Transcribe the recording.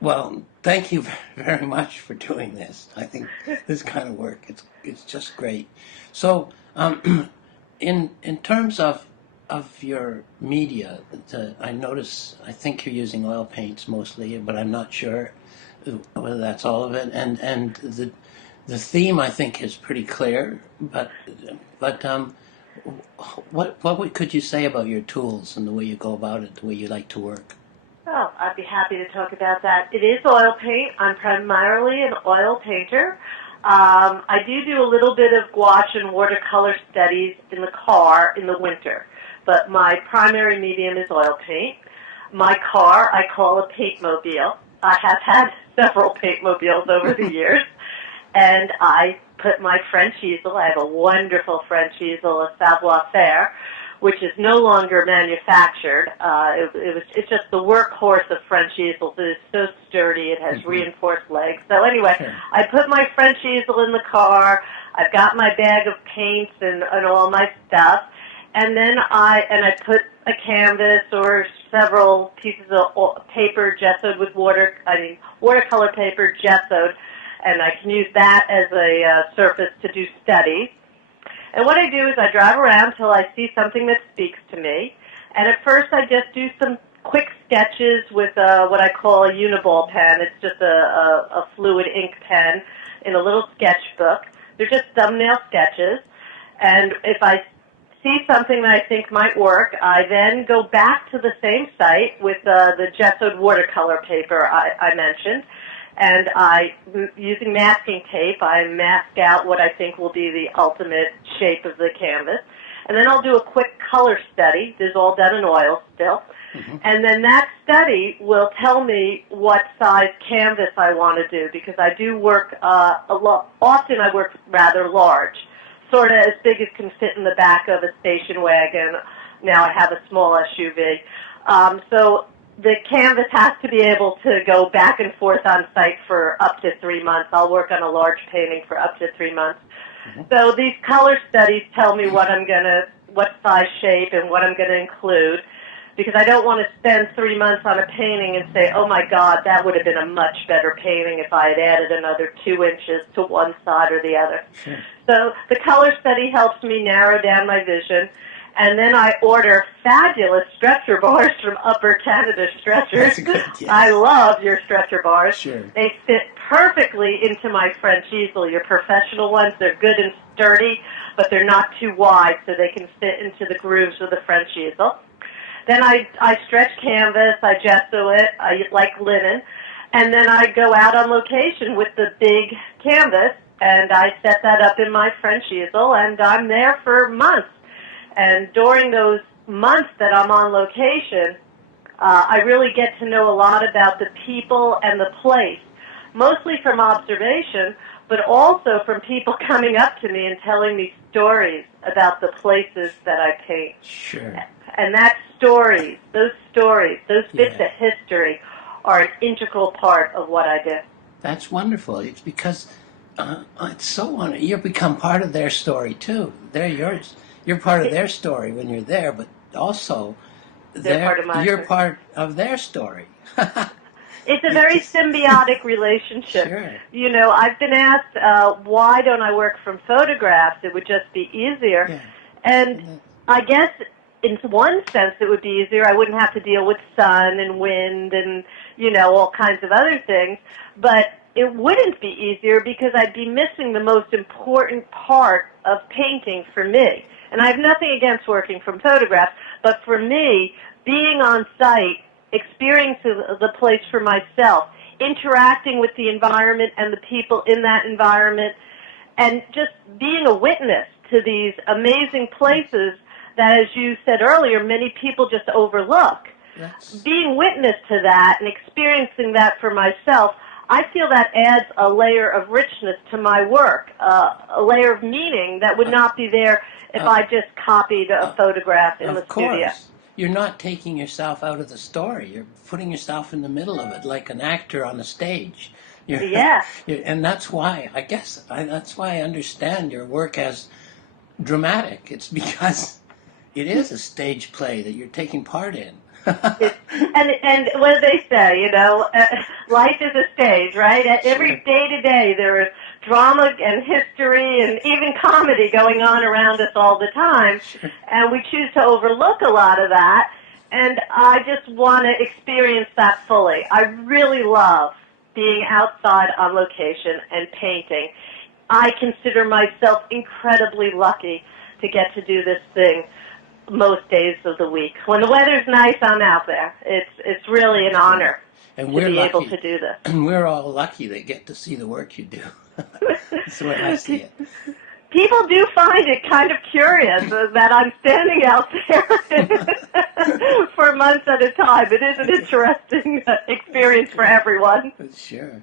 Well, thank you very much for doing this. I think this kind of work, it's just great. So, in terms of your media, I notice I think you're using oil paints mostly, but I'm not sure whether that's all of it. And the theme I think is pretty clear. But could you say about your tools and the way you go about it, the way you like to work? Oh, I'd be happy to talk about that. It is oil paint. I'm primarily an oil painter. I do a little bit of gouache and watercolor studies in the car in the winter, but my primary medium is oil paint. My car I call a paintmobile. I have had several paintmobiles over the years, and I put my French easel. I have a wonderful French easel, a savoir-faire, which is no longer manufactured. It's just the workhorse of French easels. It is so sturdy. It has reinforced legs. So anyway, Sure. I put my French easel in the car. I've got my bag of paints and all my stuff, and then I put a canvas or several pieces of paper gessoed with watercolor paper gessoed, and I can use that as a surface to do studies. And what I do is I drive around till I see something that speaks to me. And at first I just do some quick sketches with what I call a uniball pen. It's just a fluid ink pen in a little sketchbook. They're just thumbnail sketches. And if I see something that I think might work, I then go back to the same site with the gessoed watercolor paper I mentioned. And using masking tape, I mask out what I think will be the ultimate shape of the canvas. And then I'll do a quick color study. This is all done in oil still. Mm-hmm. And then that study will tell me what size canvas I want to do, because I do work a lot. Often I work rather large, sort of as big as can fit in the back of a station wagon. Now I have a small SUV. So the canvas has to be able to go back and forth on site for up to 3 months. I'll work on a large painting for up to 3 months. Mm-hmm. So these color studies tell me what size shape and what I'm going to include, because I don't want to spend 3 months on a painting and say, oh my God, that would have been a much better painting if I had added another 2 inches to one side or the other. Sure. So the color study helps me narrow down my vision. And then I order fabulous stretcher bars from Upper Canada Stretchers. That's good, yes. I love your stretcher bars. Sure. They fit perfectly into my French easel. Your professional ones, they're good and sturdy, but they're not too wide, so they can fit into the grooves of the French easel. Then I stretch canvas, I gesso it, I like linen, and then I go out on location with the big canvas, and I set that up in my French easel, and I'm there for months. And during those months that I'm on location, I really get to know a lot about the people and the place, mostly from observation, but also from people coming up to me and telling me stories about the places that I paint. Sure. And those bits of history are an integral part of what I do. That's wonderful. It's because it's so wonderful. You become part of their story, too. They're yours. You're part of their story when you're there, but also you're part of their story. It's a very symbiotic relationship. Sure. You know, I've been asked, why don't I work from photographs? It would just be easier. Yeah. And I guess in one sense it would be easier. I wouldn't have to deal with sun and wind and, all kinds of other things. But it wouldn't be easier because I'd be missing the most important part of painting for me. And I have nothing against working from photographs, but for me, being on site, experiencing the place for myself, interacting with the environment and the people in that environment, and just being a witness to these amazing places that, as you said earlier, many people just overlook. Yes. Being witness to that and experiencing that for myself, I feel that adds a layer of richness to my work, a layer of meaning that would not be there if I just copied a photograph in the studio. Of course. You're not taking yourself out of the story. You're putting yourself in the middle of it like an actor on a stage. And that's why, that's why I understand your work as dramatic. It's because it is a stage play that you're taking part in. And what do they say? Life is a stage, right? Every day to day, there is drama and history and even comedy going on around us all the time, and we choose to overlook a lot of that. And I just want to experience that fully. I really love being outside on location and painting. I consider myself incredibly lucky to get to do this thing most days of the week. When the weather's nice, I'm out there. It's really an honor and to we're be lucky, able to do this. And we're all lucky that get to see the work you do. That's the way I see it. People do find it kind of curious that I'm standing out there for months at a time. It is an interesting experience for everyone. Sure.